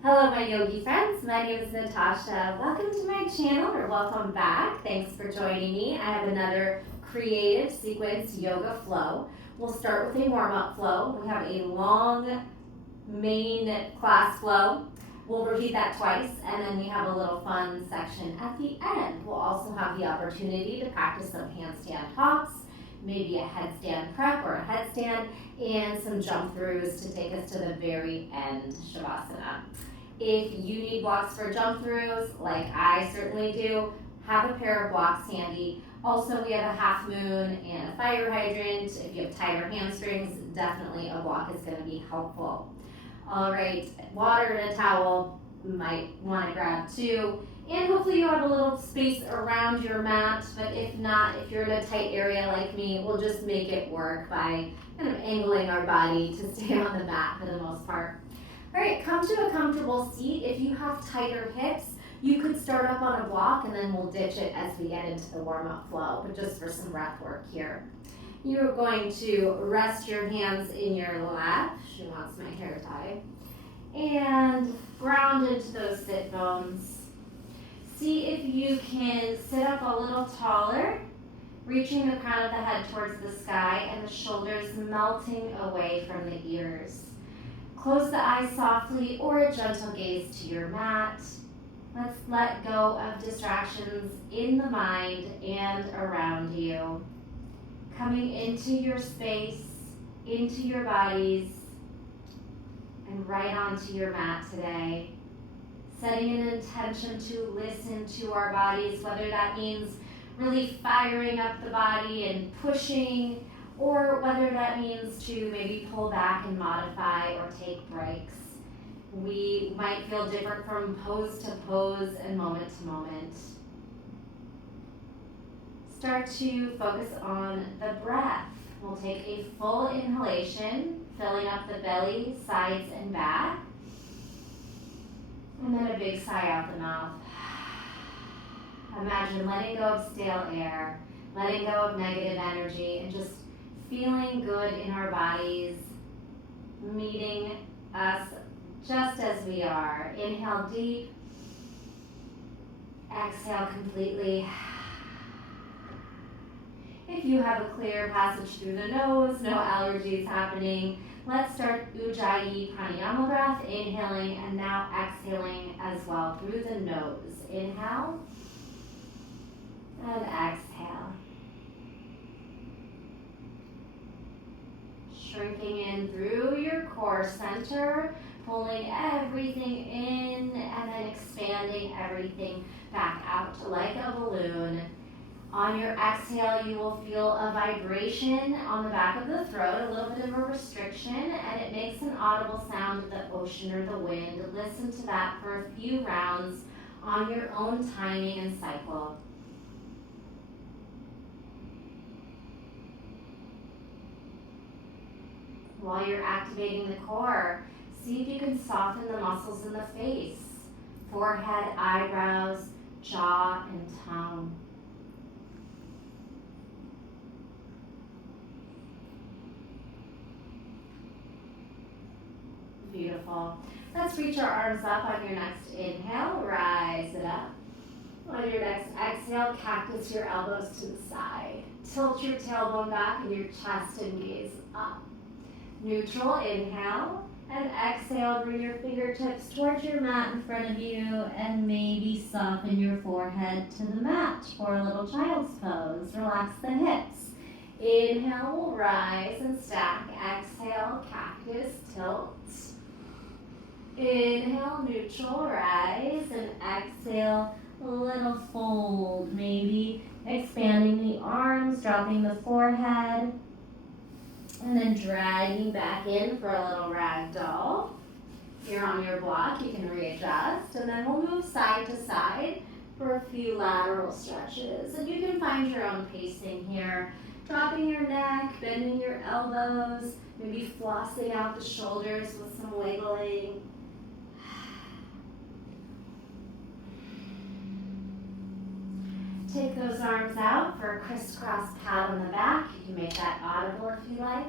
Hello my yogi friends, my name is Natasha. Welcome to my channel, or welcome back. Thanks for joining me. I have another creative sequence yoga flow. We'll start with a warm-up flow. We have a long main class flow. We'll repeat that twice, and then we have a little fun section at the end. We'll also have the opportunity to practice some handstand hops, maybe a headstand prep or a headstand, and some jump throughs to take us to the very end, Shavasana. If you need blocks for jump throughs, like I certainly do, have a pair of blocks handy. Also, we have a half moon and a fire hydrant. If you have tighter hamstrings, definitely a block is going to be helpful. All right, water and a towel you might want to grab too. And hopefully you have a little space around your mat, but if not, if you're in a tight area like me, we'll just make it work by kind of angling our body to stay on the mat for the most part. All right, come to a comfortable seat. If you have tighter hips, you could start up on a block and then we'll ditch it as we get into the warm-up flow, but just for some breath work here. You're going to rest your hands in your lap. She wants my hair tied. And ground into those sit bones. See if you can sit up a little taller, reaching the crown of the head towards the sky and the shoulders melting away from the ears. Close the eyes softly or a gentle gaze to your mat. Let's let go of distractions in the mind and around you. Coming into your space, into your bodies, and right onto your mat today. Setting an intention to listen to our bodies, whether that means really firing up the body and pushing, or whether that means to maybe pull back and modify or take breaks. We might feel different from pose to pose and moment to moment. Start to focus on the breath. We'll take a full inhalation, filling up the belly, sides, and back. And then a big sigh out the mouth. Imagine letting go of stale air, letting go of negative energy, and just feeling good in our bodies, meeting us just as we are. Inhale deep, exhale completely. If you have a clear passage through the nose, no allergies happening, let's start Ujjayi Pranayama breath, inhaling and now exhaling as well through the nose. Inhale and exhale. Shrinking in through your core center, pulling everything in and then expanding everything back out like a balloon. On your exhale, you will feel a vibration on the back of the throat, a little bit of a restriction, and it makes an audible sound of the ocean or the wind. Listen to that for a few rounds on your own timing and cycle. While you're activating the core, see if you can soften the muscles in the face, forehead, eyebrows, jaw, and tongue. Beautiful. Let's reach our arms up on your next inhale, rise it up. On your next exhale, cactus your elbows to the side. Tilt your tailbone back and your chest and gaze up. Neutral, inhale, and exhale, bring your fingertips towards your mat in front of you and maybe soften your forehead to the mat for a little child's pose. Relax the hips. Inhale, we'll rise and stack. Exhale, cactus, tilt. Inhale, neutral, rise, and exhale, little fold. Maybe expanding the arms, dropping the forehead, and then dragging back in for a little ragdoll. Here on your block, you can readjust, and then we'll move side to side for a few lateral stretches. And you can find your own pacing here. Dropping your neck, bending your elbows, maybe flossing out the shoulders with some wiggling. Take those arms out for a crisscross pat on the back. You can make that audible if you like.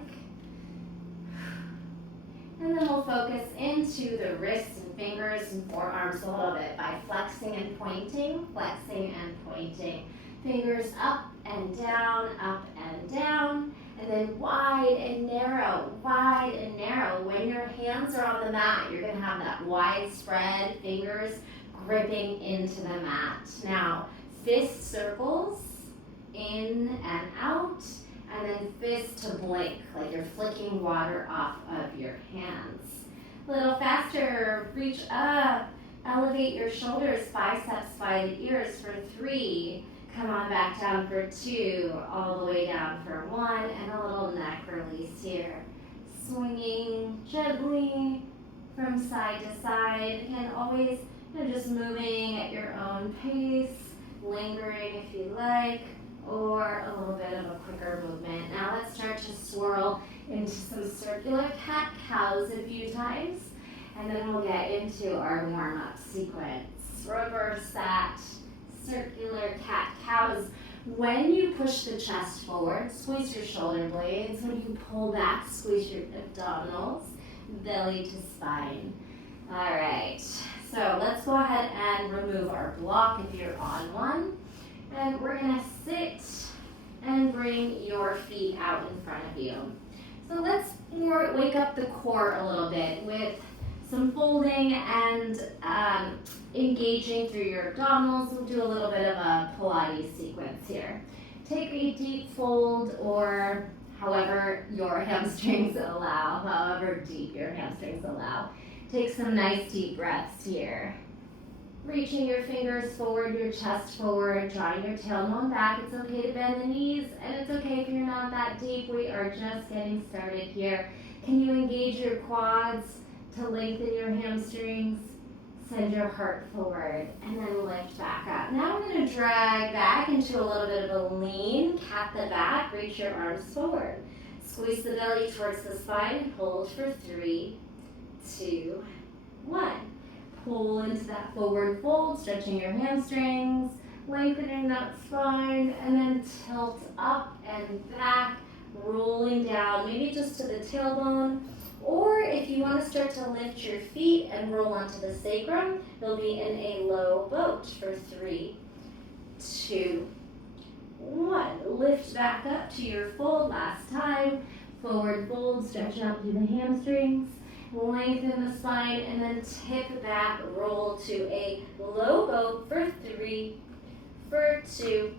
And then we'll focus into the wrists and fingers and forearms a little bit by flexing and pointing, flexing and pointing. Fingers up and down, and then wide and narrow, wide and narrow. When your hands are on the mat, you're gonna have that wide spread, fingers gripping into the mat. Now, fist circles, in and out, and then fist to blink, like you're flicking water off of your hands. A little faster, reach up, elevate your shoulders, biceps by the ears for 3. Come on back down for 2, all the way down for 1, and a little neck release here. Swinging gently from side to side, and always just moving at your own pace, lingering if you like, or a little bit of a quicker movement. Now let's start to swirl into some circular cat-cows a few times, and then we'll get into our warm-up sequence. Reverse that. Circular cat-cows. When you push the chest forward, squeeze your shoulder blades. When you pull back, squeeze your abdominals, belly to spine. All right, so let's go ahead and remove our block if you're on one. And we're gonna sit and bring your feet out in front of you. So let's wake up the core a little bit with some folding and engaging through your abdominals. We'll do a little bit of a Pilates sequence here. Take a deep fold, or however your hamstrings allow, however deep your hamstrings allow. Take some nice deep breaths here. Reaching your fingers forward, your chest forward, drawing your tailbone back. It's okay to bend the knees, and it's okay if you're not that deep. We are just getting started here. Can you engage your quads to lengthen your hamstrings? Send your heart forward, and then lift back up. Now we're going to drag back into a little bit of a lean, cat the back, reach your arms forward. Squeeze the belly towards the spine, hold for 3, 2, 1. Pull into that forward fold, stretching your hamstrings, lengthening that spine, and then tilt up and back, rolling down, maybe just to the tailbone. Or if you want to start to lift your feet and roll onto the sacrum, you'll be in a low boat for 3, 2, 1. Lift back up to your fold last time. Forward fold, stretching out through the hamstrings. Lengthen the spine, and then tip back, roll to a low boat for 3, for 2,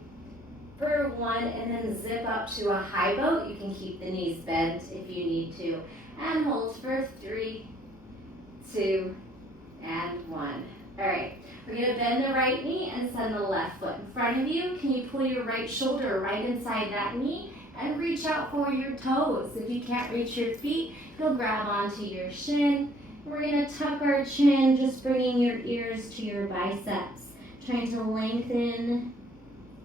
for 1, and then zip up to a high boat. You can keep the knees bent if you need to. And hold for 3, 2, and 1. All right, we're gonna bend the right knee and send the left foot in front of you. Can you pull your right shoulder right inside that knee and reach out for your toes? If you can't reach your feet, go grab onto your shin. We're gonna tuck our chin, just bringing your ears to your biceps, trying to lengthen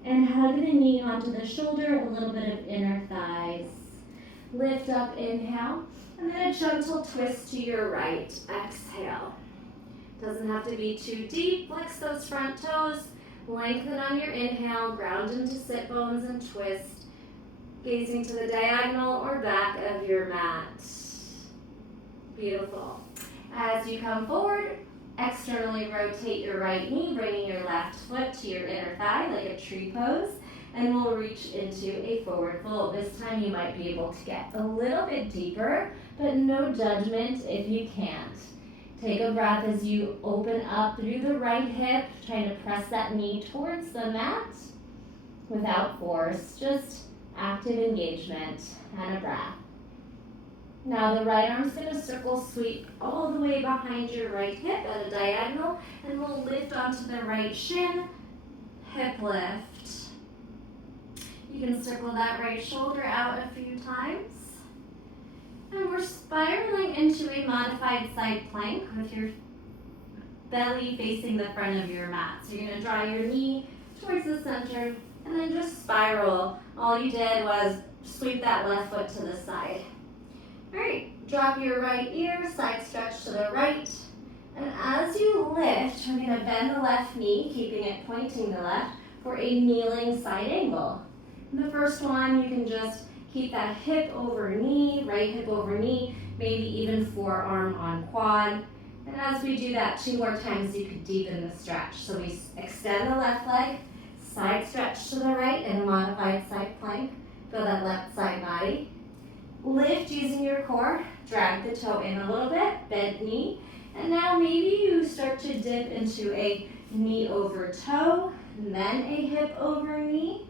and hug the knee onto the shoulder, a little bit of inner thighs. Lift up, inhale, and then a gentle twist to your right, exhale. Doesn't have to be too deep. Flex those front toes, lengthen on your inhale, ground into sit bones and twist, gazing to the diagonal or back of your mat. Beautiful. As you come forward, externally rotate your right knee, bringing your left foot to your inner thigh like a tree pose, and we'll reach into a forward fold. This time you might be able to get a little bit deeper, but no judgment if you can't. Take a breath as you open up through the right hip, trying to press that knee towards the mat without force, just active engagement and a breath. Now the right arm's going to circle sweep all the way behind your right hip at a diagonal, and we'll lift onto the right shin, hip lift. You can circle that right shoulder out a few times. And we're spiraling into a modified side plank with your belly facing the front of your mat. So you're going to draw your knee towards the center and then just spiral. All you did was sweep that left foot to the side. All right, drop your right ear, side stretch to the right. And as you lift, we're going to bend the left knee, keeping it pointing the left, for a kneeling side angle. In the first one, you can just keep that hip over knee, right hip over knee, maybe even forearm on quad. And as we do that 2 more times, you could deepen the stretch. So we extend the left leg, side stretch to the right, and a modified side plank. Feel that left side body. Lift using your core, drag the toe in a little bit, bend knee, and now maybe you start to dip into a knee over toe, and then a hip over knee,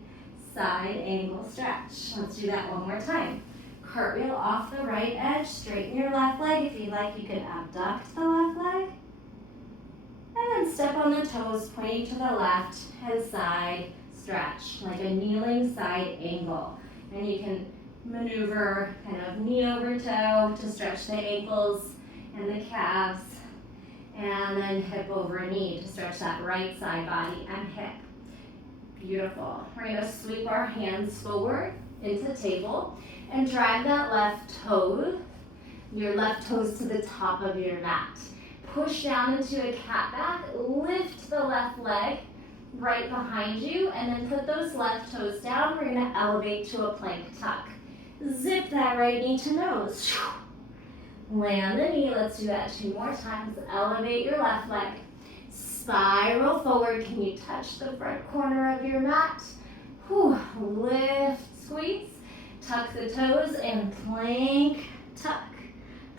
side angle stretch. Let's do that one more time. Cartwheel off the right edge, straighten your left leg. If you'd like, you could abduct the left leg. And then step on the toes, pointing to the left, and side stretch, like a kneeling side angle. And you can maneuver kind of knee over toe to stretch the ankles and the calves, and then hip over knee to stretch that right side body and hip. Beautiful. We're going to sweep our hands forward into table and drag that left toe, your left toes to the top of your mat. Push down into a cat back, lift the left leg right behind you, and then put those left toes down. We're going to elevate to a plank tuck. Zip that right knee to nose. Land the knee. Let's do that 2 more times. Elevate your left leg. Spiral forward. Can you touch the front corner of your mat? Lift, squeeze. Tuck the toes and plank tuck.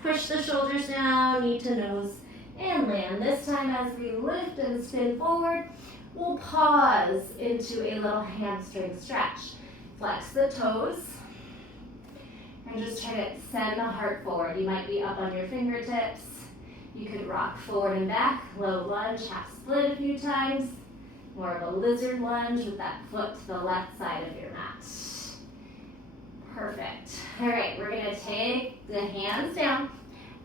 Push the shoulders down, knee to nose, and land. This time as we lift and spin forward, we'll pause into a little hamstring stretch. Flex the toes. And just try to send the heart forward. You might be up on your fingertips. You could rock forward and back, low lunge, half split a few times. More of a lizard lunge with that foot to the left side of your mat. Perfect. All right, we're gonna take the hands down,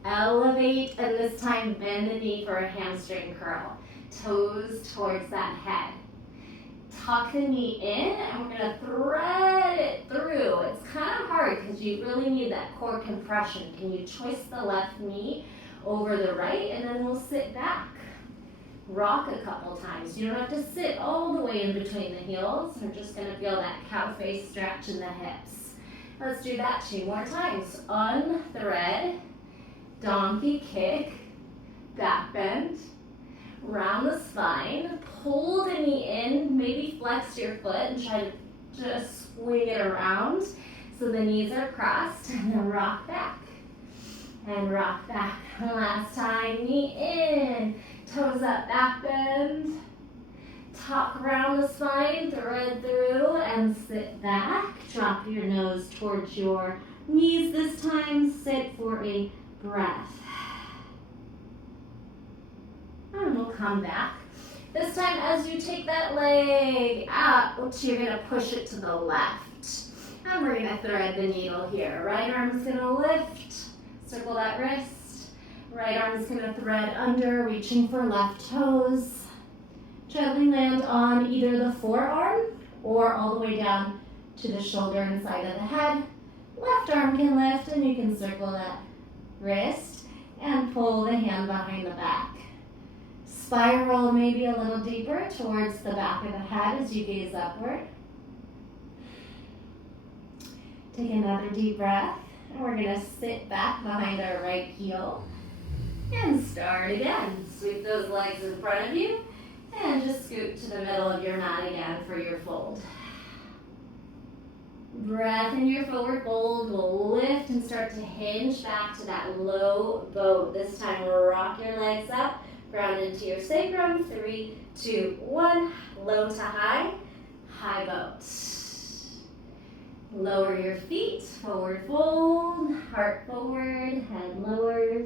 elevate, and this time bend the knee for a hamstring curl. Toes towards that head. Tuck the knee in, and we're going to thread it through. It's kind of hard because you really need that core compression. Can you twist the left knee over the right, and then we'll sit back. Rock a couple times. You don't have to sit all the way in between the heels. We're just going to feel that cow face stretch in the hips. Let's do that 2 more times. Unthread, donkey kick, back bend. Round the spine, pull the knee in, maybe flex your foot and try to just swing it around so the knees are crossed, and then rock back. And rock back. Last time, knee in, toes up, back bend. Tuck around the spine, thread through, and sit back. Drop your nose towards your knees this time. Sit for a breath. And we'll come back. This time as you take that leg out, you're going to push it to the left. And we're going to thread the needle here. Right arm's going to lift, circle that wrist. Right arm's going to thread under, reaching for left toes. Gently land on either the forearm or all the way down to the shoulder and side of the head. Left arm can lift, and you can circle that wrist and pull the hand behind the back. Spiral maybe a little deeper towards the back of the head as you gaze upward. Take another deep breath, and we're going to sit back behind our right heel and start again. Sweep those legs in front of you and just scoot to the middle of your mat again for your fold. Breath in your forward fold. We'll lift and start to hinge back to that low boat. This time we'll rock your legs up. Ground into your sacrum. 3, 2, 1. Low to high. High boat. Lower your feet. Forward fold. Heart forward. Head lowers.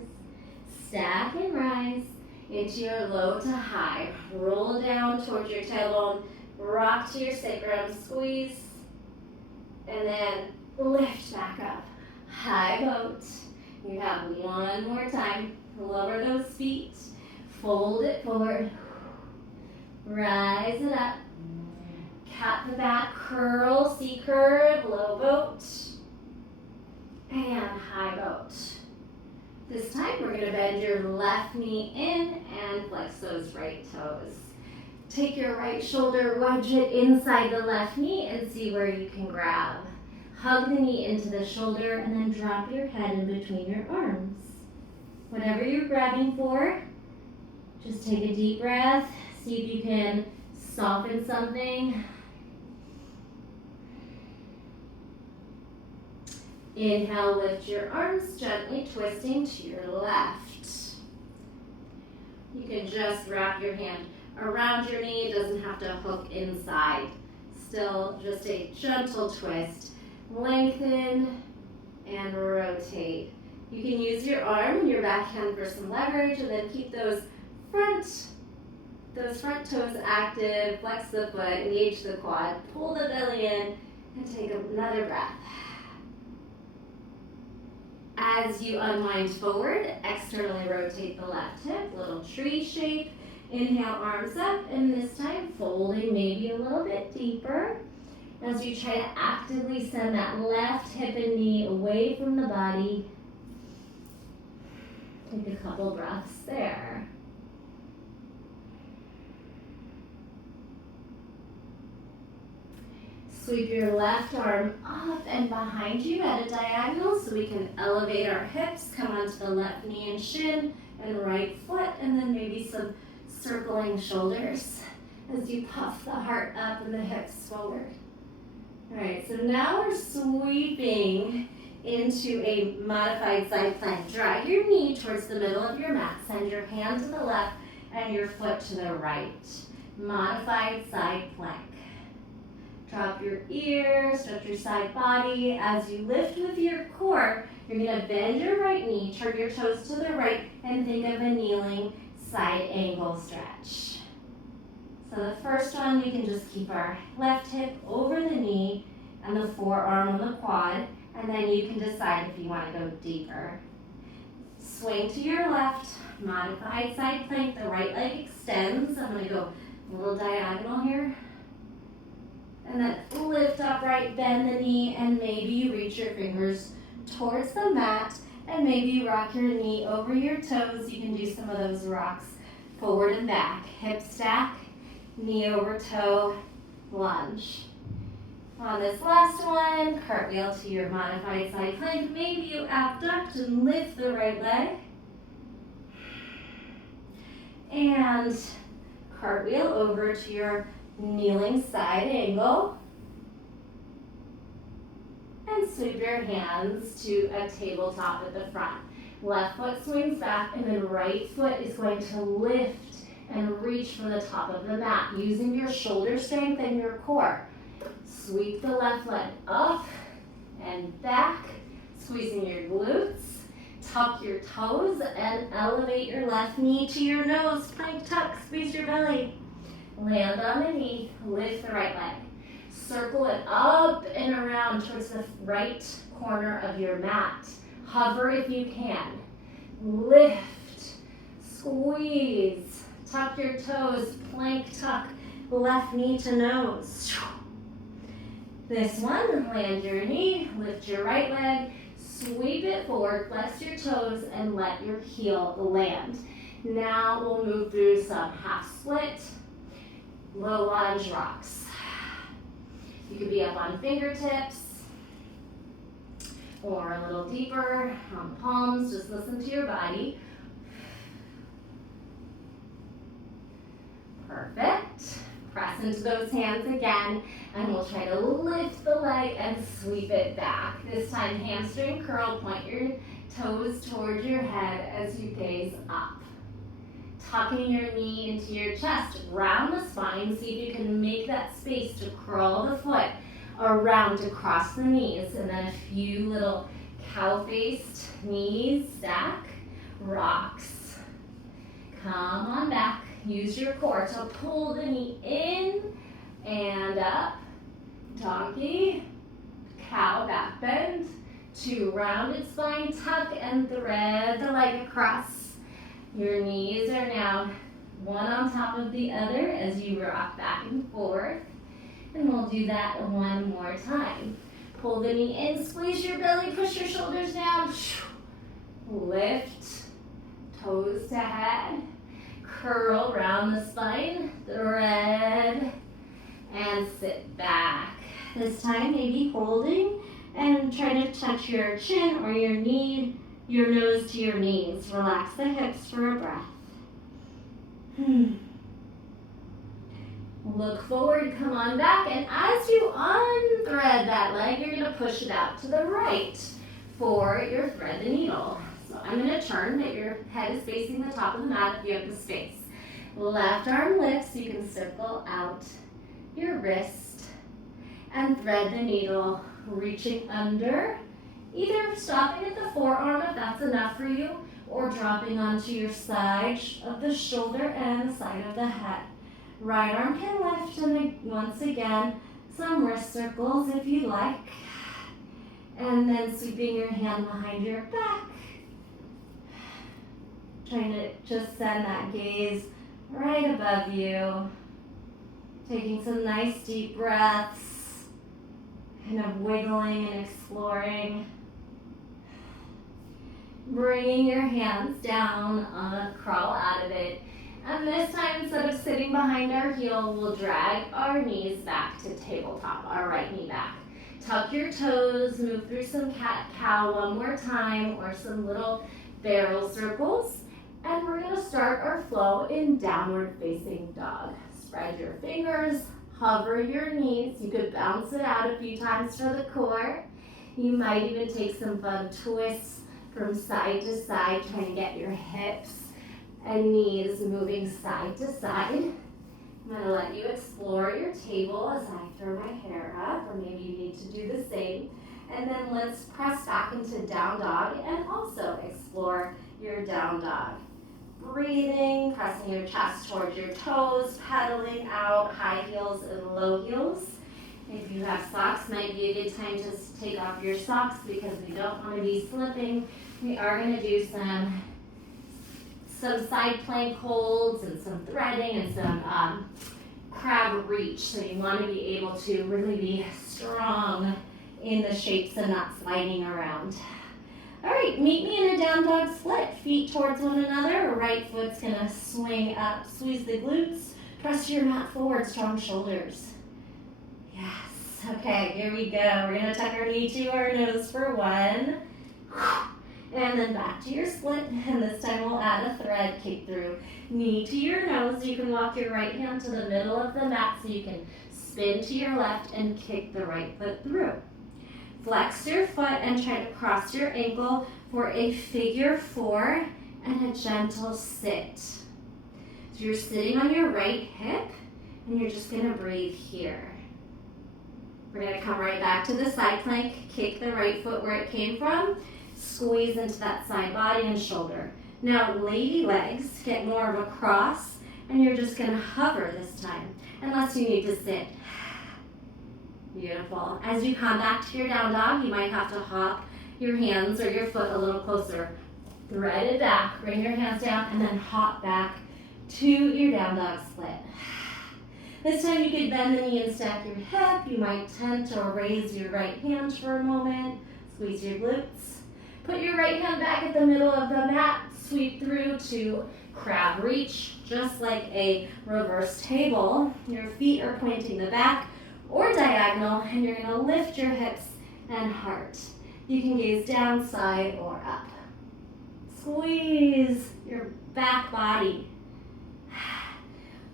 Stack and rise into your low to high. Roll down towards your tailbone. Rock to your sacrum. Squeeze. And then lift back up. High boat. You have one more time. Lower those feet. Fold it forward, rise it up, cat the back, curl, C-curve, low boat, and high boat. This time we're going to bend your left knee in and flex those right toes. Take your right shoulder, wedge it inside the left knee and see where you can grab. Hug the knee into the shoulder and then drop your head in between your arms. Whatever you're grabbing for, just take a deep breath. See if you can soften something. Inhale, lift your arms, gently twisting to your left. You can just wrap your hand around your knee. It doesn't have to hook inside. Still just a gentle twist. Lengthen and rotate. You can use your arm and your back hand for some leverage, and then keep those front toes active. Flex the foot, engage the quad, pull the belly in, and take another breath. As you unwind forward, externally rotate the left hip, little tree shape. Inhale, arms up, and this time folding maybe a little bit deeper. As you try to actively send that left hip and knee away from the body. Take a couple breaths there. Sweep your left arm up and behind you at a diagonal so we can elevate our hips, come onto the left knee and shin and right foot, and then maybe some circling shoulders as you puff the heart up and the hips forward. All right, so now we're sweeping into a modified side plank. Drag your knee towards the middle of your mat. Send your hand to the left and your foot to the right. Modified side plank. Drop your ears, stretch your side body. As you lift with your core, you're going to bend your right knee, turn your toes to the right, and think of a kneeling side angle stretch. So the first one, we can just keep our left hip over the knee and the forearm on the quad, and then you can decide if you want to go deeper. Swing to your left, modified side plank, the right leg extends. I'm going to go a little diagonal here. And then lift upright, bend the knee, and maybe you reach your fingers towards the mat, and maybe you rock your knee over your toes. You can do some of those rocks forward and back. Hip stack, knee over toe, lunge. On this last one, cartwheel to your modified side plank. Maybe you abduct and lift the right leg. And cartwheel over to your kneeling side angle. And sweep your hands to a tabletop at the front. Left foot swings back, and then right foot is going to lift and reach from the top of the mat using your shoulder strength and your core. Sweep the left leg up and back, squeezing your glutes. Tuck your toes and elevate your left knee to your nose. Plank tuck, squeeze your belly. Land on the knee, lift the right leg. Circle it up and around towards the right corner of your mat. Hover if you can. Lift, squeeze, tuck your toes, plank tuck, left knee to nose. This one, land your knee, lift your right leg, sweep it forward, flex your toes, and let your heel land. Now we'll move through some half split, low lunge rocks. You could be up on fingertips or a little deeper on the palms. Just listen to your body. Perfect. Press into those hands again, and we'll try to lift the leg and sweep it back. This time, hamstring curl, point your toes towards your head as you gaze up. Tucking your knee into your chest, round the spine, see if you can make that space to curl the foot around to cross the knees, and then a few little cow-faced knees, stack, rocks. Come on back, use your core to pull the knee in and up, donkey, cow, back bend, to rounded spine, tuck and thread the leg across. Your knees are now one on top of the other as you rock back and forth. And we'll do that one more time. Pull the knee in, squeeze your belly, push your shoulders down. Lift, toes to head. Curl round the spine, thread, and sit back. This time maybe holding And try to touch your chin or your knee, your nose to your knees. Relax the hips for a breath. Look forward, come on back, and as you unthread that leg, you're gonna push it out to the right for your thread the needle. So I'm gonna turn that your head is facing the top of the mat if you have the space. Left arm lifts, so you can circle out your wrist and thread the needle, reaching under, either stopping at the forearm if that's enough for you, or dropping onto your side of the shoulder and the side of the head. Right arm can lift, and once again, some wrist circles if you like. And then sweeping your hand behind your back. Trying to just send that gaze right above you. Taking some nice deep breaths. Kind of wiggling and exploring. Bringing your hands down, crawl out of it. And this time, instead of sitting behind our heel, we'll drag our knees back to tabletop, our right knee back. Tuck your toes, move through some cat-cow one more time, or some little barrel circles. And we're gonna start our flow in downward facing dog. Spread your fingers, hover your knees. You could bounce it out a few times for the core. You might even take some fun twists from side to side, trying to get your hips and knees moving side to side. I'm gonna let you explore your table as I throw my hair up, or maybe you need to do the same. And then let's press back into down dog and also explore your down dog. Breathing, pressing your chest towards your toes, pedaling out, high heels and low heels. If you have socks, might be a good time to take off your socks because we don't want to be slipping. We are going to do some side plank holds and some threading and some crab reach. So you want to be able to really be strong in the shapes and not sliding around. All right, meet me in a down dog split. Feet towards one another. Right foot's gonna swing up, squeeze the glutes. Press your mat forward, strong shoulders. Yes, okay, here we go. We're gonna tuck our knee to our nose for one. And then back to your split, and this time we'll add a thread kick through. Knee to your nose. You can walk your right hand to the middle of the mat so you can spin to your left and kick the right foot through. Flex your foot and try to cross your ankle for a figure four and a gentle sit. So you're sitting on your right hip and you're just gonna breathe here. We're gonna come right back to the side plank, kick the right foot where it came from, squeeze into that side body and shoulder. Now lady legs, get more of a cross, and you're just gonna hover this time, unless you need to sit. Beautiful. As you come back to your down dog, you might have to hop your hands or your foot a little closer. Thread it back, bring your hands down, and then hop back to your down dog split. This time you could bend the knee and stack your hip. You might tend to raise your right hand for a moment. Squeeze your glutes. Put your right hand back at the middle of the mat. Sweep through to crab reach, just like a reverse table. Your feet are pointing the back or diagonal, and you're gonna lift your hips and heart. You can gaze down, side, or up. Squeeze your back body.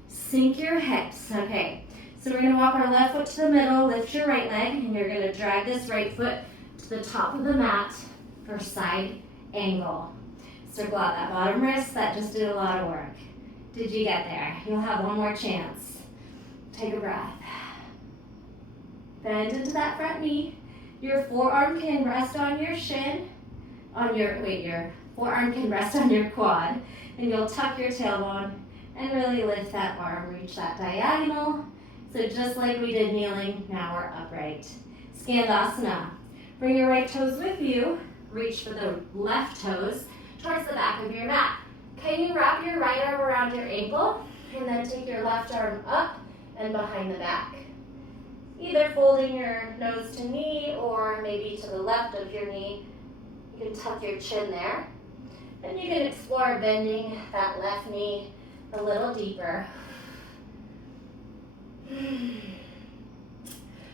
Sink your hips. Okay, so we're gonna walk our left foot to the middle, lift your right leg, and you're gonna drag this right foot to the top of the mat for side angle. Circle out that bottom wrist. That just did a lot of work. Did you get there? You'll have one more chance. Take a breath. Bend into that front knee. Your forearm can rest on your shin. Your forearm can rest on your quad. And you'll tuck your tailbone and really lift that arm, reach that diagonal. So just like we did kneeling, now we're upright. Skandasana. Bring your right toes with you. Reach for the left toes towards the back of your mat. Can you wrap your right arm around your ankle and then take your left arm up and behind the back? Either folding your nose to knee or maybe to the left of your knee. You can tuck your chin there. Then you can explore bending that left knee a little deeper.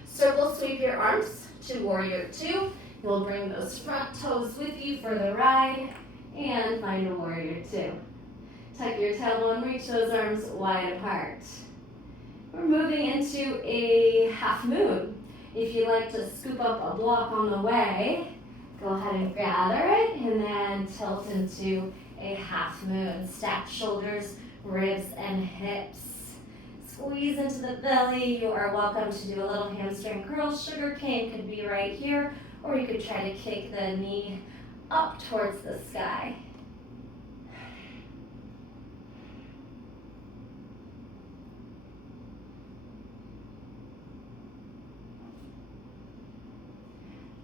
Circle sweep your arms to warrior two. You'll bring those front toes with you for the ride and find a warrior two. Tuck your tailbone, reach those arms wide apart. We're moving into a half moon. If you like to scoop up a block on the way, go ahead and gather it and then tilt into a half moon. Stack shoulders, ribs, and hips. Squeeze into the belly. You are welcome to do a little hamstring curl. Sugar cane could be right here, or you could try to kick the knee up towards the sky.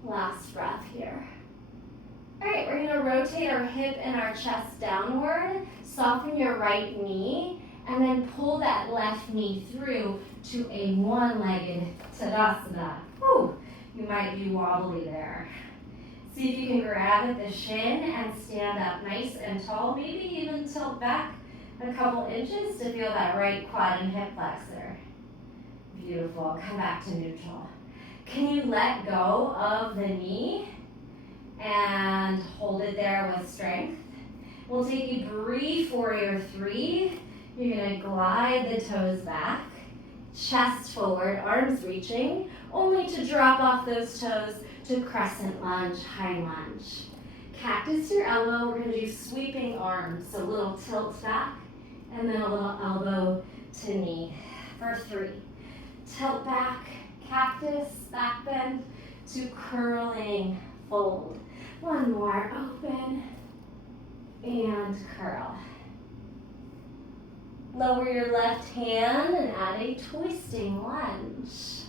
Last breath here. All right, we're gonna rotate our hip and our chest downward, soften your right knee, and then pull that left knee through to a one-legged Tadasana. Whew, you might be wobbly there. See if you can grab at the shin and stand up nice and tall, maybe even tilt back a couple inches to feel that right quad and hip flexor. Beautiful, come back to neutral. Can you let go of the knee and hold it there with strength? We'll take a brief warrior three. You're gonna glide the toes back, chest forward, arms reaching, only to drop off those toes to crescent lunge, high lunge. Cactus your elbow, we're gonna do sweeping arms, so a little tilt back, and then a little elbow to knee for three. Tilt back, cactus, back bend to curling fold. One more, open and curl. Lower your left hand and add a twisting lunge.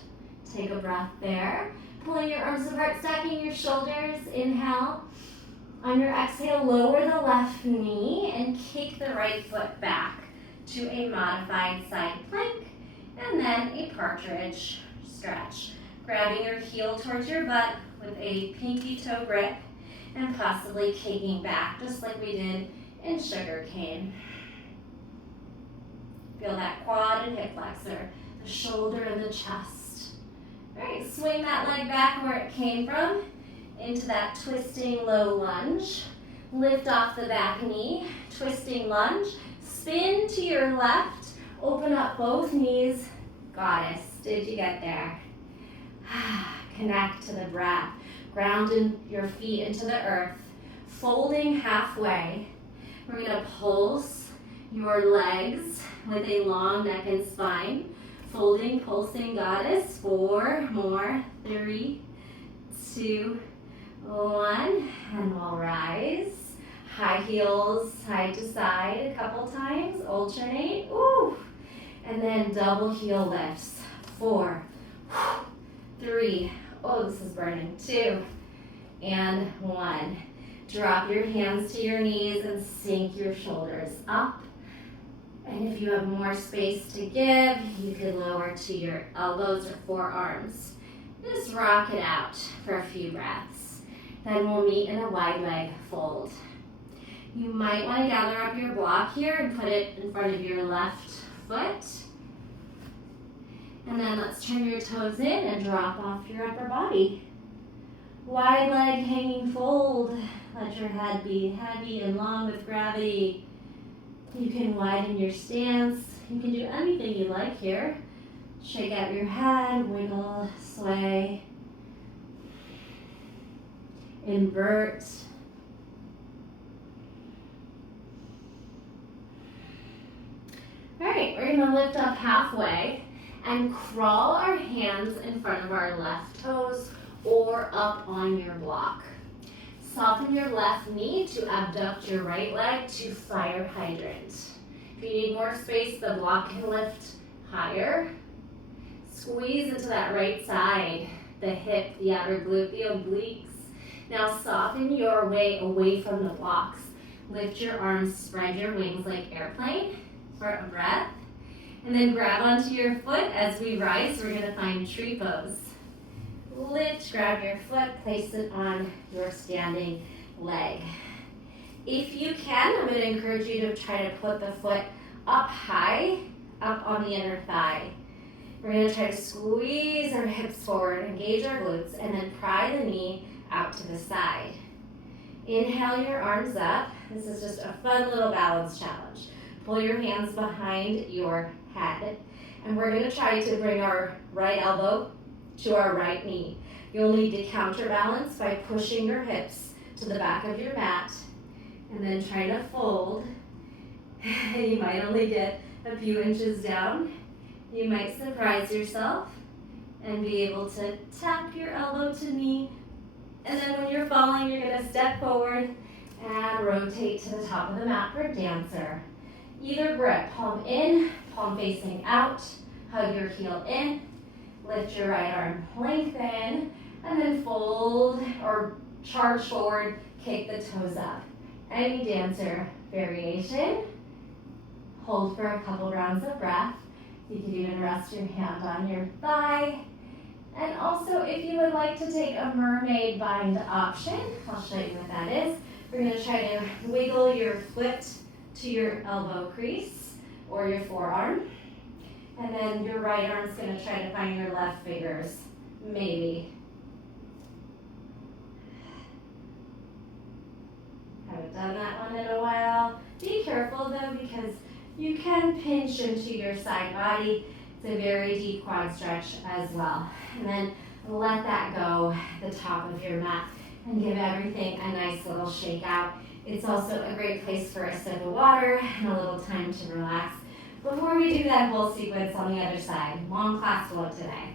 Take a breath there. Pulling your arms apart, stacking your shoulders, inhale. On your exhale, lower the left knee and kick the right foot back to a modified side plank, and then a partridge stretch. Grabbing your heel towards your butt with a pinky toe grip and possibly kicking back, just like we did in sugar cane. Feel that quad and hip flexor, the shoulder and the chest. All right, swing that leg back where it came from into that twisting low lunge. Lift off the back knee, twisting lunge. Spin to your left, open up both knees. Goddess, did you get there? Connect to the breath. Grounding your feet into the earth. Folding halfway. We're gonna pulse your legs with a long neck and spine. Folding, pulsing goddess. 4 more. 3, 2, 1. And we'll rise. High heels, side to side a couple times. Alternate. Ooh. And then double heel lifts. 4, 3. Oh, this is burning. 2 and 1. Drop your hands to your knees and sink your shoulders up. And if you have more space to give, you can lower to your elbows or forearms. Just rock it out for a few breaths. Then we'll meet in a wide leg fold. You might want to gather up your block here and put it in front of your left foot. And then let's turn your toes in and drop off your upper body. Wide leg hanging fold. Let your head be heavy and long with gravity. You can widen your stance. You can do anything you like here. Shake out your head, wiggle, sway. Invert. All right, we're gonna lift up halfway and crawl our hands in front of our left toes or up on your block. Soften your left knee to abduct your right leg to fire hydrant. If you need more space, the block can lift higher. Squeeze into that right side, the hip, the outer glute, the obliques. Now soften your way away from the blocks. Lift your arms, spread your wings like airplane for a breath. And then grab onto your foot as we rise. We're gonna find tree pose. Lift, grab your foot, place it on your standing leg. If you can, I'm gonna encourage you to try to put the foot up high, up on the inner thigh. We're going to try to squeeze our hips forward, engage our glutes, and then pry the knee out to the side. Inhale your arms up. This is just a fun little balance challenge. Pull your hands behind your head. And we're going to try to bring our right elbow to our right knee. You'll need to counterbalance by pushing your hips to the back of your mat and then try to fold. You might only get a few inches down. You might surprise yourself and be able to tap your elbow to knee. And then when you're falling, you're going to step forward and rotate to the top of the mat for dancer. Either grip, palm in, palm facing out, hug your heel in, lift your right arm, lengthen, and then fold or charge forward, kick the toes up. Any dancer variation. Hold for a couple rounds of breath. You could even rest your hand on your thigh. And also, if you would like to take a mermaid bind option, I'll show you what that is. We're going to try to wiggle your foot to your elbow crease or your forearm. And then your right arm's going to try to find your left fingers, maybe. Haven't done that one in a while. Be careful though, because you can pinch into your side body. It's a very deep quad stretch as well. And then let that go at the top of your mat and give everything a nice little shake out. It's also a great place for a sip of water and a little time to relax before we do that whole sequence on the other side. Long class flow today.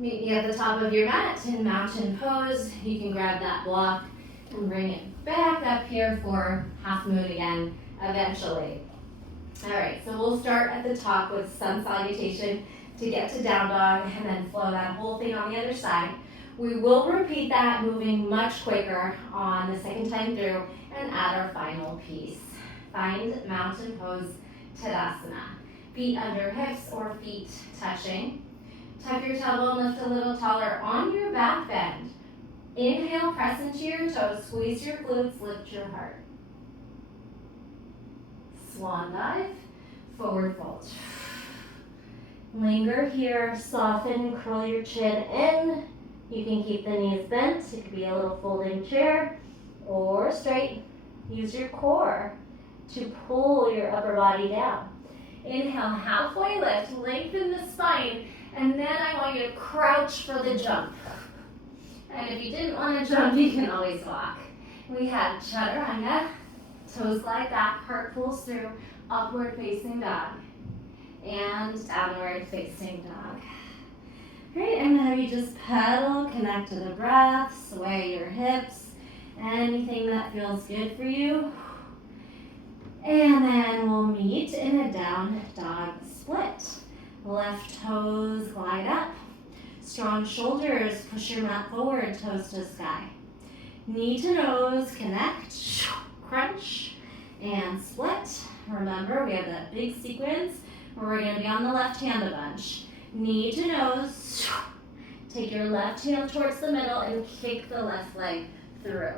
Meet me at the top of your mat in mountain pose. You can grab that block and bring it back up here for half moon again eventually. All right, so we'll start at the top with sun salutation to get to down dog and then flow that whole thing on the other side. We will repeat that, moving much quicker on the second time through and add our final piece. Find mountain pose Tadasana. Feet under hips or feet touching. Tuck your tailbone, lift a little taller on your back bend. Inhale, press into your toes, squeeze your glutes, lift your heart. Swan dive, forward fold. Linger here, soften, curl your chin in. You can keep the knees bent. It could be a little folding chair or straight. Use your core to pull your upper body down. Inhale, halfway lift, lengthen the spine. And then I want you to crouch for the jump. And if you didn't want to jump, you can always walk. We have chaturanga, toes glide back, heart pulls through, upward facing dog, and downward facing dog. Great, I'm going to have you just pedal, connect to the breath, sway your hips, anything that feels good for you. And then we'll meet in a down dog split. Left toes glide up. Strong shoulders, push your mat forward, toes to sky. Knee to nose, connect, crunch, and split. Remember, we have that big sequence where we're going to be on the left hand a bunch. Knee to nose, take your left heel towards the middle and kick the left leg through.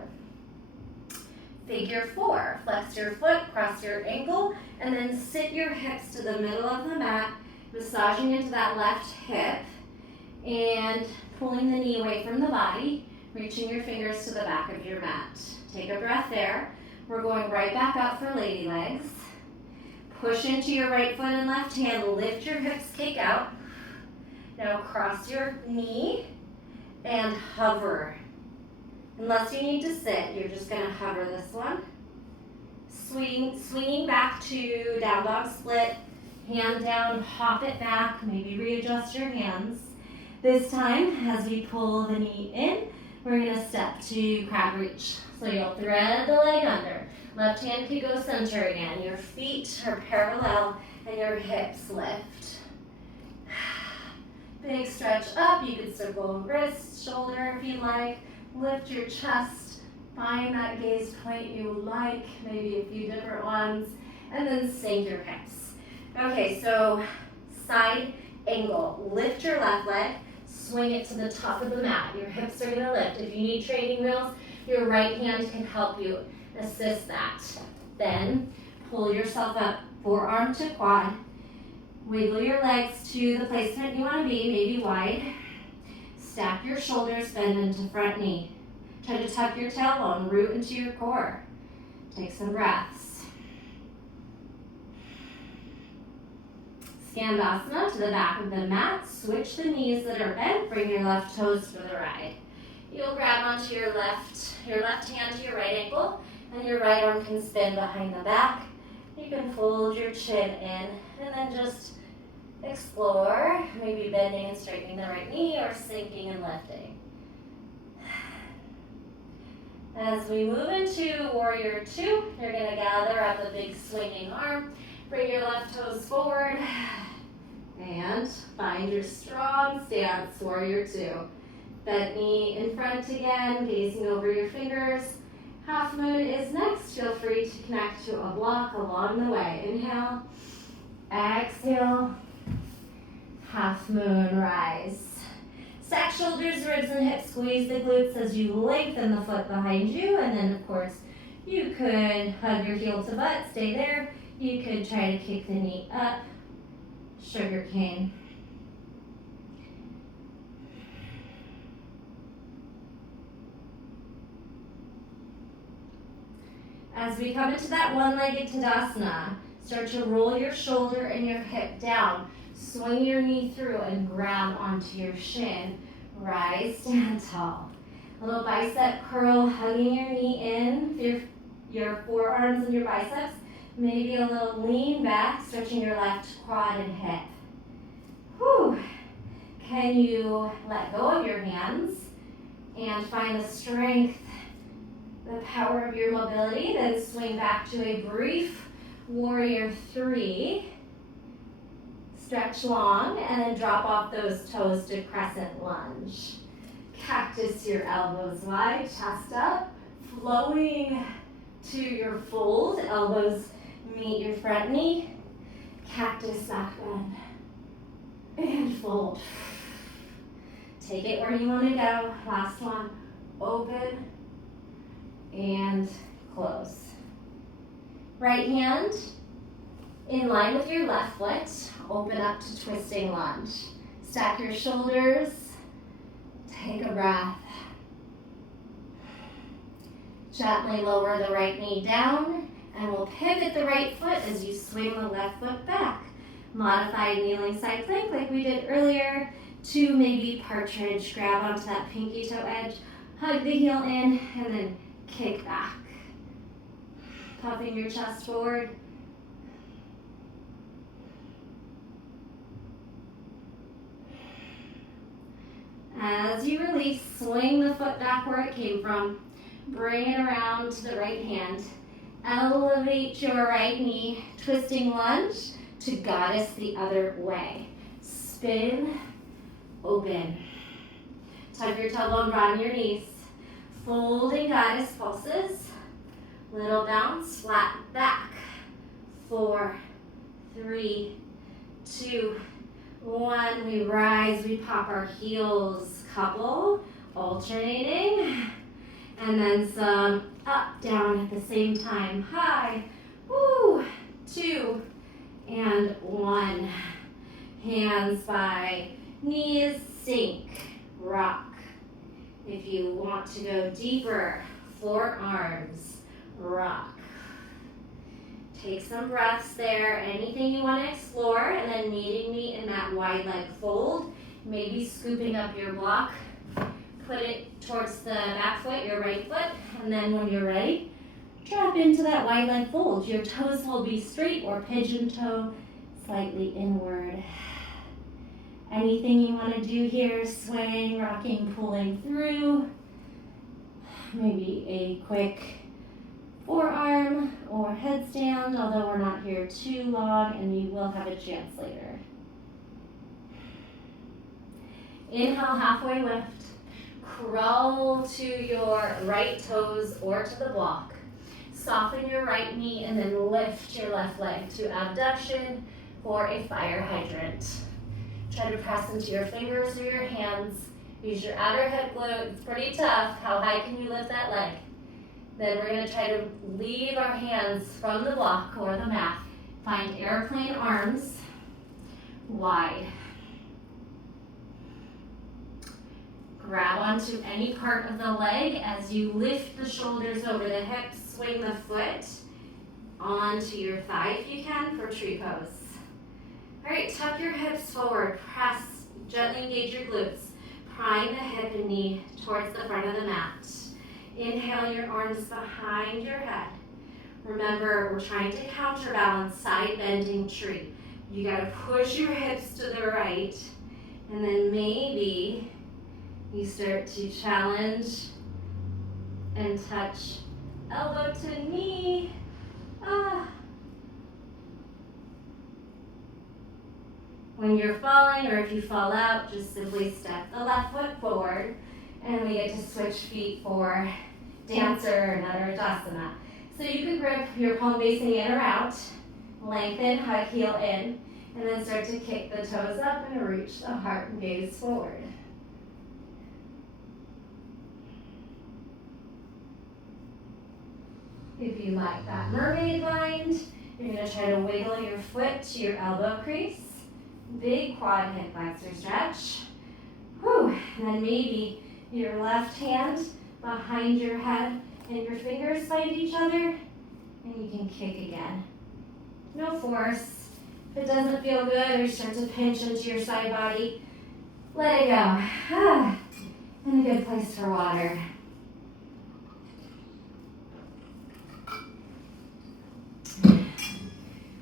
Figure four, flex your foot, cross your ankle, and then sit your hips to the middle of the mat, massaging into that left hip and pulling the knee away from the body, reaching your fingers to the back of your mat. Take a breath there. We're going right back up for lady legs. Push into your right foot and left hand, lift your hips, kick out. Now cross your knee and hover. Unless you need to sit, you're just going to hover this one. Swinging back to down dog split. Hand down, hop it back, maybe readjust your hands. This time, as we pull the knee in, we're going to step to crab reach. So you'll thread the leg under. Left hand could go center again. Your feet are parallel and your hips lift. Big stretch up. You could circle wrist, shoulder if you like. Lift your chest. Find that gaze point you like, maybe a few different ones. And then sink your hips. Okay, so side angle. Lift your left leg, swing it to the top of the mat. Your hips are gonna lift. If you need training wheels, your right hand can help you assist that. Then pull yourself up, forearm to quad. Wiggle your legs to the placement you wanna be, maybe wide. Stack your shoulders, bend into front knee. Try to tuck your tailbone, root into your core. Take some breaths. Skandasana to the back of the mat. Switch the knees that are bent. Bring your left toes for the ride. You'll grab onto your left hand to your right ankle, and your right arm can spin behind the back. You can fold your chin in, and then just explore, maybe bending and straightening the right knee, or sinking and lifting. As we move into Warrior 2, you're going to gather up a big swinging arm. Bring your left toes forward and find your strong stance, Warrior 2. Bent knee in front again, gazing over your fingers. Half moon is next. Feel free to connect to a block along the way. Inhale, exhale, half moon rise. Stack shoulders, ribs, and hips. Squeeze the glutes as you lengthen the foot behind you. And then, of course, you could hug your heel to butt, stay there. You could try to kick the knee up, sugar cane. As we come into that one-legged Tadasana, start to roll your shoulder and your hip down. Swing your knee through and grab onto your shin. Rise, stand tall. A little bicep curl, hugging your knee in, your forearms and your biceps. Maybe a little lean back, stretching your left quad and hip. Whew. Can you let go of your hands and find the strength, the power of your mobility? Then swing back to a brief Warrior 3. Stretch long and then drop off those toes to crescent lunge. Cactus your elbows wide, chest up, flowing to your fold. Elbows meet your front knee. Cactus back bend and fold. Take it where you want to go. Last one. Open and close. Right hand in line with your left foot. Open up to twisting lunge. Stack your shoulders. Take a breath. Gently lower the right knee down, and we'll pivot the right foot as you swing the left foot back. Modified kneeling side plank like we did earlier, to maybe partridge. Grab onto that pinky toe edge, hug the heel in, and then kick back. Puffing your chest forward. As you release, swing the foot back where it came from. Bring it around to the right hand. Elevate your right knee, twisting lunge to goddess the other way. Spin, open. Tuck your tailbone, broaden your knees. Folding goddess pulses. Little bounce, flat back. 4, 3, 2, 1. We rise, we pop our heels, couple, alternating. And then some up, down at the same time. High, woo, 2 and 1. Hands by knees, sink, rock. If you want to go deeper, forearms, rock. Take some breaths there. Anything you want to explore, and then meeting me in that wide leg fold. Maybe scooping up your block. Put it towards the back foot, your right foot, and then when you're ready, drop into that wide leg fold. Your toes will be straight or pigeon toe, slightly inward. Anything you want to do here, swaying, rocking, pulling through. Maybe a quick forearm or headstand, although we're not here too long and you will have a chance later. Inhale, halfway lift. Crawl to your right toes or to the block. Soften your right knee and then lift your left leg to abduction for a fire hydrant. Try to press into your fingers or your hands. Use your outer hip glute. It's pretty tough. How high can you lift that leg? Then we're going to try to leave our hands from the block or the mat. Find airplane arms wide. Grab onto any part of the leg as you lift the shoulders over the hips. Swing the foot onto your thigh if you can for tree pose. All right, tuck your hips forward. Press, gently engage your glutes. Prime the hip and knee towards the front of the mat. Inhale your arms behind your head. Remember, we're trying to counterbalance side bending tree. You gotta push your hips to the right, and then maybe you start to challenge and touch elbow to knee. When you're falling, or if you fall out, just simply step the left foot forward, and we get to switch feet for dancer or energizing. So you can grip your palm facing in or out, lengthen, hug heel in, and then start to kick the toes up and reach the heart and gaze forward. If you like that mermaid bind, you're going to try to wiggle your foot to your elbow crease. Big quad hip flexor stretch. Whew. And then maybe your left hand behind your head and your fingers find each other, and you can kick again. No force. If it doesn't feel good or you start to pinch into your side body, let it go. And a good place for water.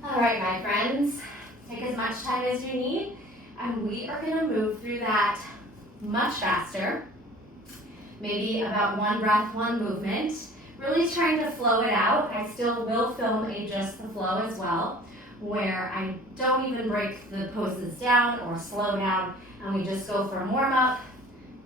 All right, my friends, take as much time as you need, and we are going to move through that much faster. Maybe about one breath, one movement. Really trying to flow it out. I still will film a just the flow as well, where I don't even break the poses down or slow down, and we just go from warm up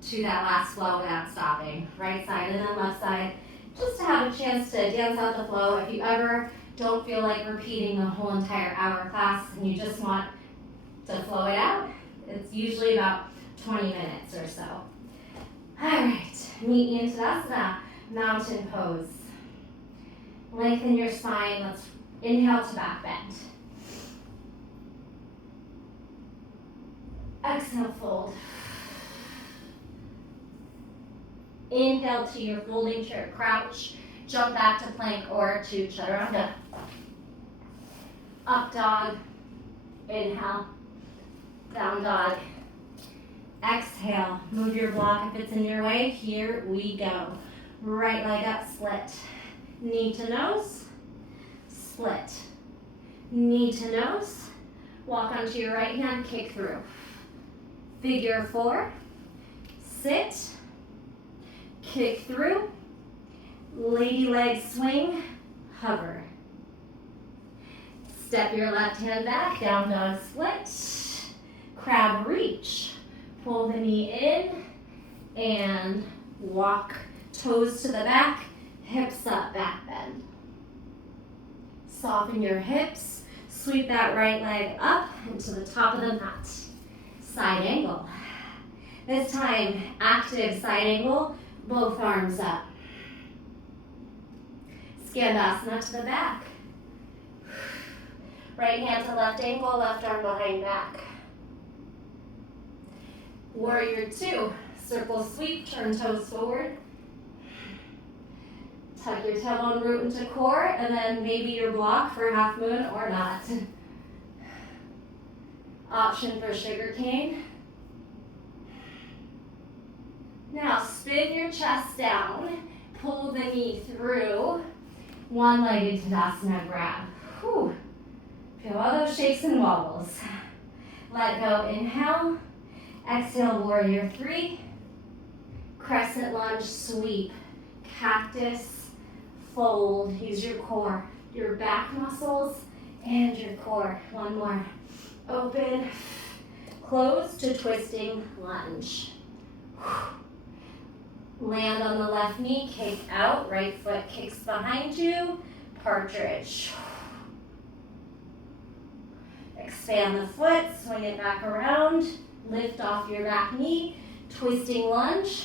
to that last flow without stopping. Right side and then left side, just to have a chance to dance out the flow. If you ever don't feel like repeating the whole entire hour class and you just want to flow it out, it's usually about 20 minutes or so. All right, meet me in Tadasana, mountain pose. Lengthen your spine. Let's inhale to back bend. Exhale, fold. Inhale to your folding chair crouch. Jump back to plank or to chaturanga. Up dog. Inhale. Down dog. Exhale. Move your block if it's in your way. Here we go. Right leg up, split. Knee to nose. Split. Knee to nose. Walk onto your right hand, kick through. Figure four. Sit. Kick through. Lady leg swing. Hover. Step your left hand back, down dog split. Crab reach. Pull the knee in and walk toes to the back, hips up, back bend. Soften your hips. Sweep that right leg up into the top of the mat. Side angle. This time, active side angle, both arms up. Skandasana to the back. Right hand to left ankle, left arm behind back. Warrior two, circle sweep, turn toes forward. Tuck your tailbone root into core, and then maybe your block for half moon or not. Option for sugar cane. Now spin your chest down, pull the knee through, one-legged Tadasana grab. Whew. Feel all those shakes and wobbles. Let go, inhale. Exhale, warrior three. Crescent lunge, sweep. Cactus, fold. Use your core, your back muscles, and your core. One more. Open, close to twisting lunge. Land on the left knee, kick out. Right foot kicks behind you. Partridge. Expand the foot, swing it back around, lift off your back knee, twisting lunge,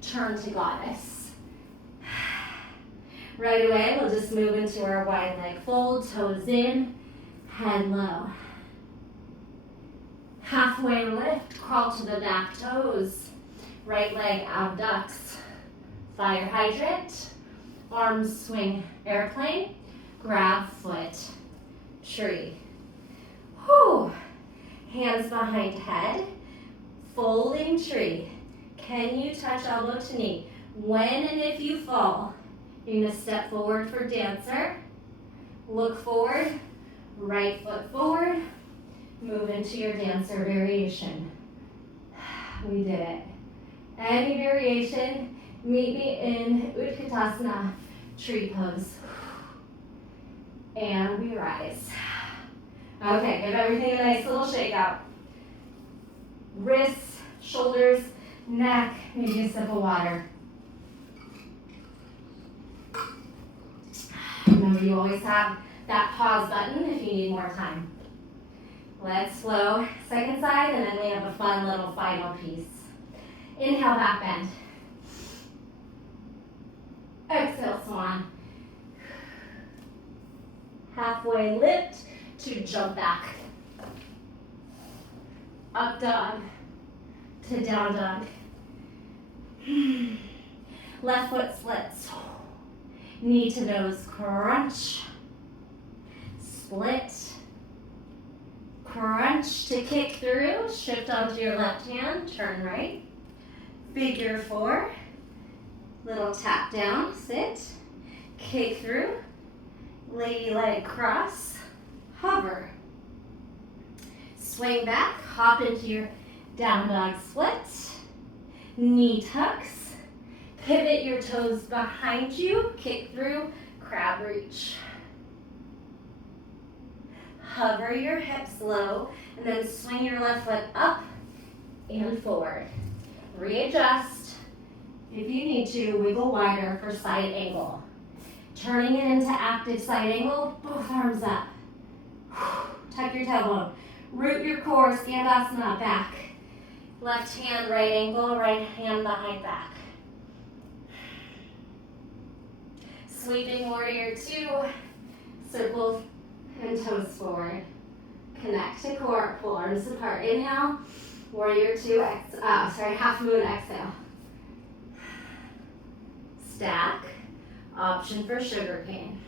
turn to goddess. Right away, we'll just move into our wide leg fold, toes in, head low. Halfway lift, crawl to the back toes. Right leg abducts, fire hydrant, arms swing airplane, grab foot, tree. Whew. Hands behind head, folding tree. Can you touch elbow to knee? When and if you fall, you're gonna step forward for dancer, look forward, right foot forward, move into your dancer variation. We did it. Any variation, meet me in Utkatasana, tree pose. And we rise. Okay, give everything a nice little shake out. Wrists, shoulders, neck, maybe a sip of water. Remember, you always have that pause button if you need more time. Let's flow second side, and then we have a fun little final piece. Inhale, back bend. Exhale, swan. Halfway lift to jump back. Up dog to down dog. Left foot splits. Knee to nose crunch. Split. Crunch to kick through. Shift onto your left hand. Turn right. Figure four. Little tap down. Sit. Kick through. Lady leg cross. Hover. Swing back. Hop into your down dog split. Knee tucks. Pivot your toes behind you. Kick through. Crab reach. Hover your hips low, and then swing your left foot up and forward. Readjust. If you need to, wiggle wider for side angle. Turning it into active side angle, both arms up. Tuck your tailbone. Root your core, Skandasana, back. Left hand, right angle, right hand behind back. Sweeping warrior two, circle and toes forward. Connect to core, pull arms apart. Inhale, warrior two, half moon, exhale. Stack, option for sugar cane.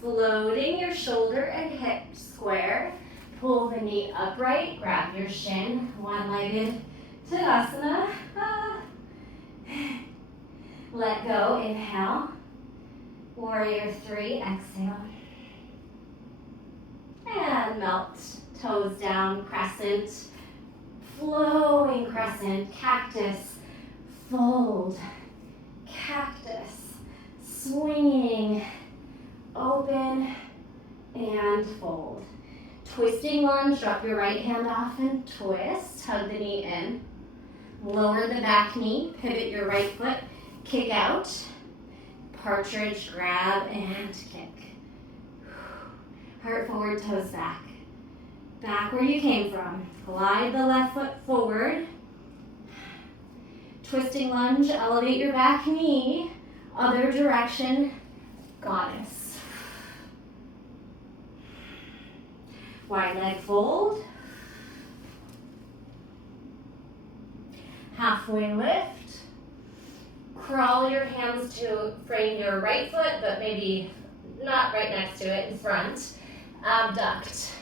Floating your shoulder and hip square. Pull the knee upright, grab your shin, one-legged Tadasana. Let go, inhale. Warrior three, exhale. And melt, toes down, crescent. Flowing crescent, cactus, fold. Cactus, swinging, open, and fold. Twisting lunge, drop your right hand off and twist. Hug the knee in. Lower the back knee, pivot your right foot, kick out. Partridge, grab, and kick. Heart forward, toes back. Back where you came from. Glide the left foot forward. Twisting lunge, elevate your back knee. Other direction, goddess. Wide leg fold. Halfway lift. Crawl your hands to frame your right foot, but maybe not right next to it, in front. Abduct.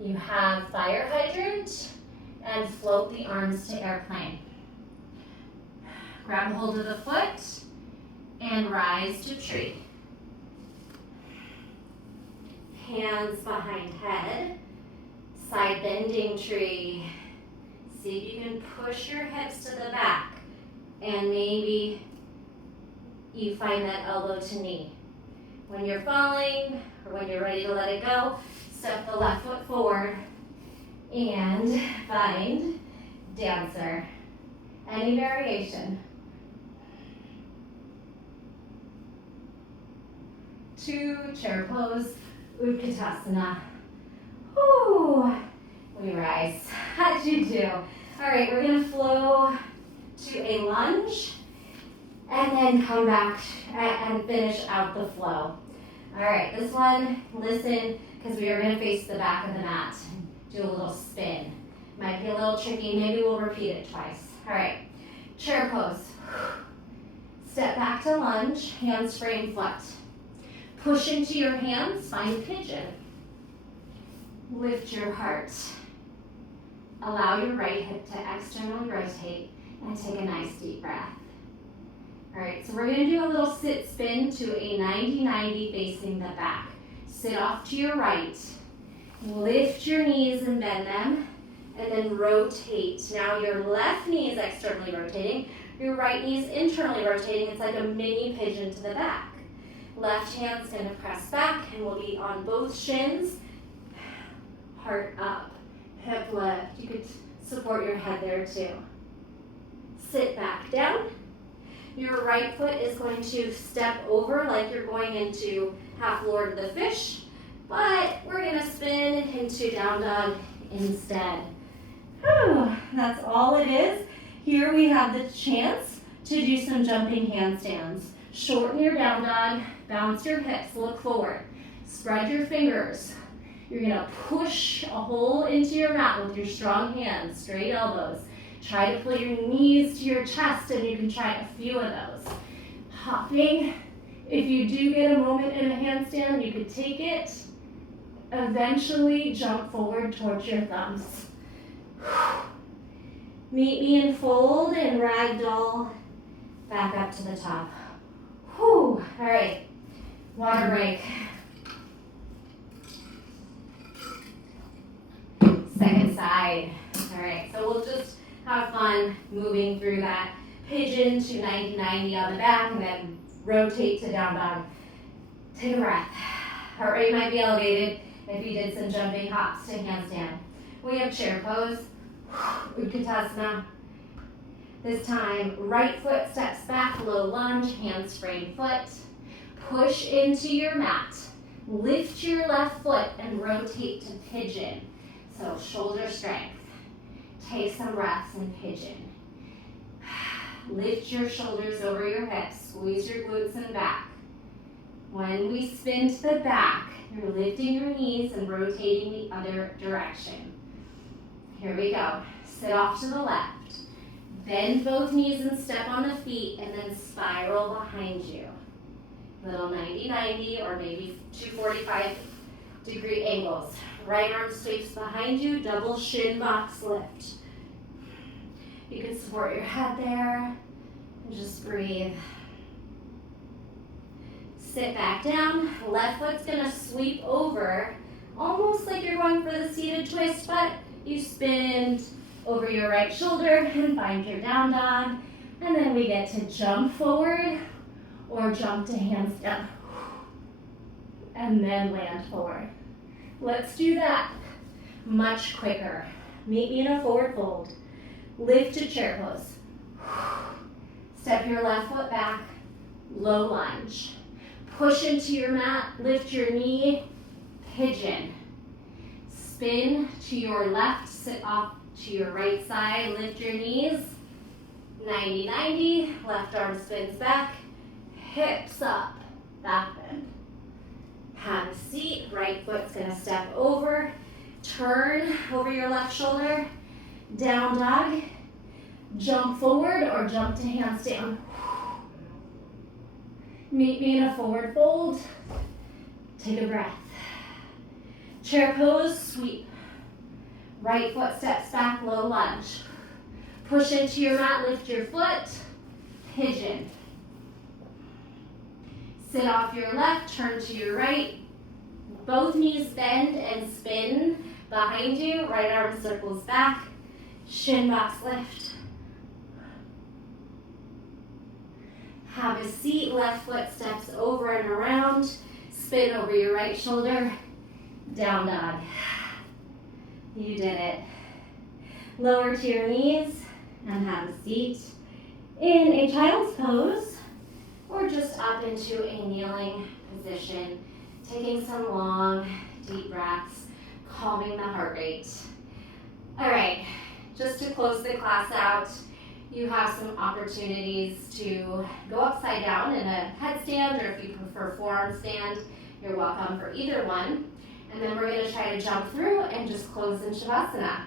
You have fire hydrant and float the arms to airplane. Grab hold of the foot and rise to tree. Hands behind head, side bending tree. See if you can push your hips to the back and maybe you find that elbow to knee. When you're falling or when you're ready to let it go, step the left foot forward and find dancer. Any variation. 2, chair pose, Utkatasana. Whew. We rise. How'd you do? All right, we're gonna flow to a lunge and then come back and finish out the flow. All right, this one, listen, because we are gonna face the back of the mat. Do a little spin. Might be a little tricky, maybe we'll repeat it twice. All right, chair pose. Step back to lunge, hands frame flat. Push into your hands, find pigeon. Lift your heart. Allow your right hip to externally rotate and take a nice deep breath. All right, so we're gonna do a little sit spin to a 90-90 facing the back. Sit off to your right. Lift your knees and bend them, and then rotate. Now your left knee is externally rotating, your right knee is internally rotating. It's like a mini pigeon to the back. Left hand's gonna press back and we'll be on both shins. Heart up, hip lift. You could support your head there too. Sit back down. Your right foot is going to step over like you're going into half Lord of the Fish, but we're gonna spin into down dog instead. Whew, that's all it is. Here we have the chance to do some jumping handstands. Shorten your down dog, bounce your hips, look forward. Spread your fingers. You're gonna push a hole into your mat with your strong hands, straight elbows. Try to pull your knees to your chest, and you can try a few of those. Hopping. If you do get a moment in a handstand, you could take it. Eventually jump forward towards your thumbs. Meet me in fold and ragdoll back up to the top. Whew. All right, water break. Second side. All right, so we'll just have fun moving through that pigeon to 90-90 on the back and then rotate to down dog. Take a breath. Heart rate might be elevated if you did some jumping hops to handstand. We have chair pose, Utkatasana. This time, right foot steps back, low lunge, hands frame foot. Push into your mat. Lift your left foot and rotate to pigeon. So shoulder strength. Take some breaths in pigeon. Lift your shoulders over your hips. Squeeze your glutes and back. When we spin to the back, you're lifting your knees and rotating the other direction. Here we go. Sit off to the left. Bend both knees and step on the feet and then spiral behind you. Little 90-90 or maybe 245-degree angles. Right arm sweeps behind you, double shin box lift. You can support your head there and just breathe. Sit back down. Left foot's gonna sweep over, almost like you're going for the seated twist, but you spin over your right shoulder and find your down dog. And then we get to jump forward or jump to handstand. And then land forward. Let's do that much quicker. Meet me in a forward fold. Lift to chair pose. Step your left foot back, low lunge. Push into your mat, lift your knee, pigeon. Spin to your left, sit off to your right side, lift your knees. 90-90, left arm spins back, hips up, back bend. Have a seat, right foot's gonna step over, turn over your left shoulder, down dog, jump forward or jump to handstand. Meet me in a forward fold, take a breath. Chair pose, sweep. Right foot steps back, low lunge. Push into your mat, lift your foot, pigeon. Sit off your left, turn to your right. Both knees bend and spin behind you. Right arm circles back, shin box lift. Have a seat, left foot steps over and around. Spin over your right shoulder, down dog. You did it. Lower to your knees and have a seat in a child's pose or just up into a kneeling position. Taking some long, deep breaths, calming the heart rate. All right, just to close the class out, you have some opportunities to go upside down in a headstand, or if you prefer forearm stand, you're welcome for either one. And then we're gonna try to jump through and just close in Shavasana.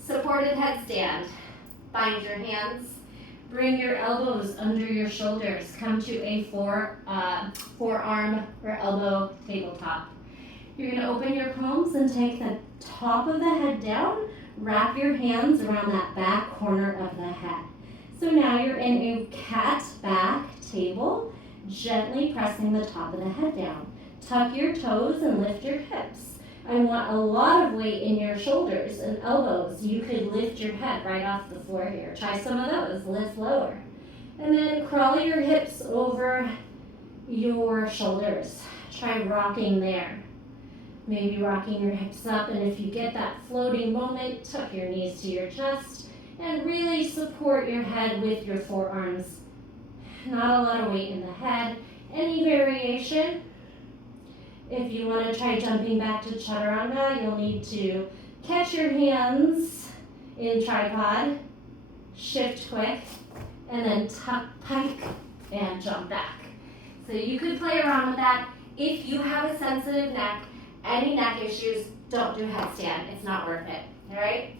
Supported headstand. Bind your hands. Bring your elbows under your shoulders. Come to a forearm or elbow tabletop. You're gonna open your palms and take the top of the head down. Wrap your hands around that back corner of the head. So now you're in a cat back table, gently pressing the top of the head down. Tuck your toes and lift your hips. I want a lot of weight in your shoulders and elbows. You could lift your head right off the floor here. Try some of those, lift lower. And then crawl your hips over your shoulders. Try rocking there. Maybe rocking your hips up, and if you get that floating moment, tuck your knees to your chest and really support your head with your forearms. Not a lot of weight in the head. Any variation? If you want to try jumping back to Chaturanga, you'll need to catch your hands in tripod, shift quick, and then tuck, pike, and jump back. So you could play around with that. If you have a sensitive neck, any neck issues, don't do headstand. It's not worth it, all right?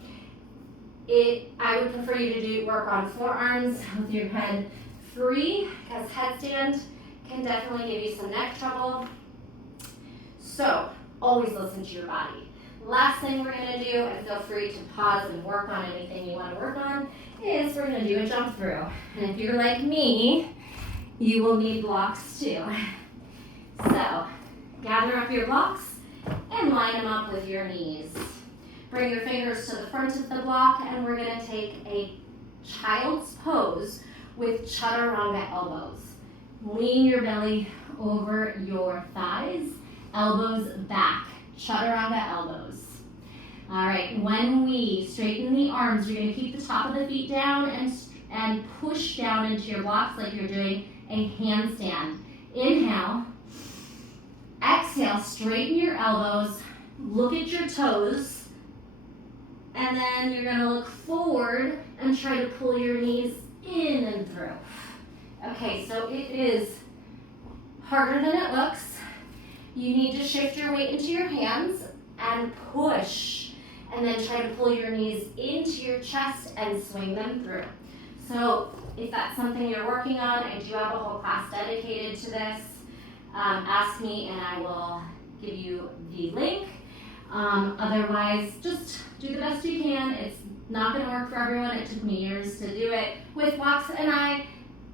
I would prefer you to work on forearms with your head free, because headstand can definitely give you some neck trouble. So always listen to your body. Last thing we're gonna do, and feel free to pause and work on anything you wanna work on, is we're gonna do a jump through. And if you're like me, you will need blocks too. So gather up your blocks and line them up with your knees. Bring your fingers to the front of the block, and we're gonna take a child's pose with Chaturanga elbows. Lean your belly over your thighs, elbows back, Chaturanga elbows. All right, when we straighten the arms, you're gonna keep the top of the feet down and push down into your blocks like you're doing a handstand. Inhale, exhale, straighten your elbows, look at your toes, and then you're gonna look forward and try to pull your knees in and through. Okay, so it is harder than it looks. You need to shift your weight into your hands and push, and then try to pull your knees into your chest and swing them through. So if that's something you're working on, I do have a whole class dedicated to this. Ask me and I will give you the link. Otherwise, just do the best you can. It's not going to work for everyone. It took me years to do it with blocks, and I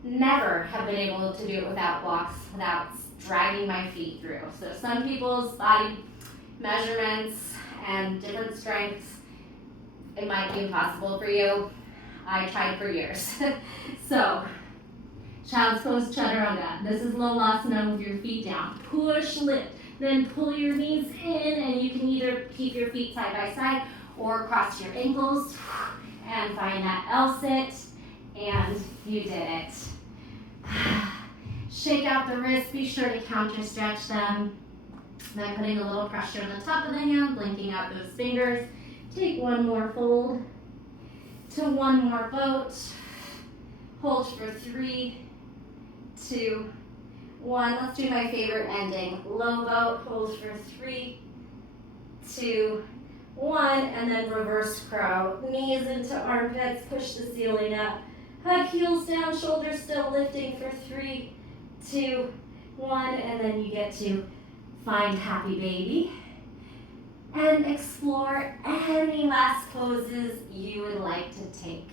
never have been able to do it without blocks, without dragging my feet through. So some people's body measurements and different strengths, it might be impossible for you. I tried for years. So, child's pose Chaturanga. This is Lolasana with your feet down. Push, lift, then pull your knees in, and you can either keep your feet side by side or cross your ankles and find that L-sit, and you did it. Shake out the wrists, be sure to counter stretch them. Then putting a little pressure on the top of the hand, blinking out those fingers. Take one more fold to one more boat. Hold for 3, 2, 1. Let's do my favorite ending. Low boat, hold for 3, 2, 1, and then reverse crow. Knees into armpits, push the ceiling up. Hug heels down, shoulders still lifting for 3, 2, 1, and then you get to find happy baby. And explore any last poses you would like to take.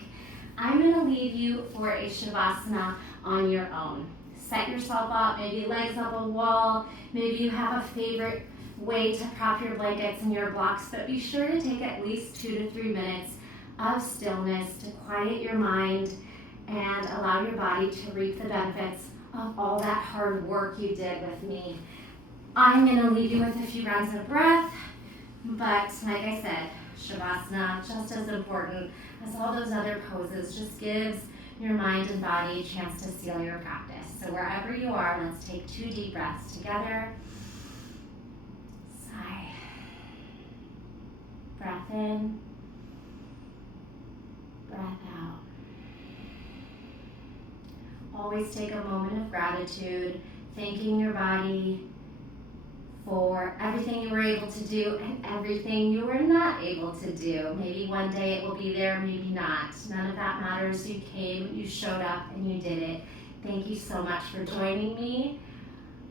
I'm gonna leave you for a Shavasana on your own. Set yourself up, maybe legs up a wall, maybe you have a favorite way to prop your blankets and your blocks, but be sure to take at least 2 to 3 minutes of stillness to quiet your mind and allow your body to reap the benefits of all that hard work you did with me. I'm gonna leave you with a few rounds of breath, but like I said, Shavasana, just as important as all those other poses, just gives your mind and body a chance to seal your practice. So wherever you are, let's take 2 deep breaths together. Sigh. Breath in. Breath out. Always take a moment of gratitude, thanking your body for everything you were able to do and everything you were not able to do. Maybe one day it will be there, maybe not. None of that matters. You came, you showed up, and you did it. Thank you so much for joining me.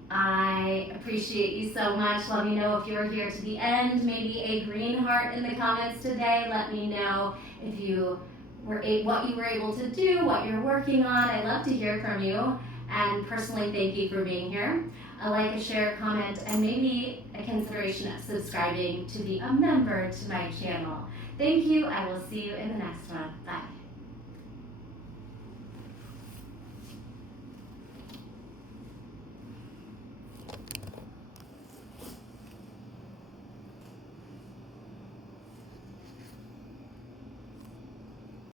I appreciate you so much. Let me know if you're here to the end. Maybe a green heart in the comments today. Let me know if you what you were able to do, what you're working on. I'd love to hear from you. And personally, thank you for being here. A like, a share, comment, and maybe a consideration of subscribing to be a member to my channel. Thank you. I will see you in the next one. Bye.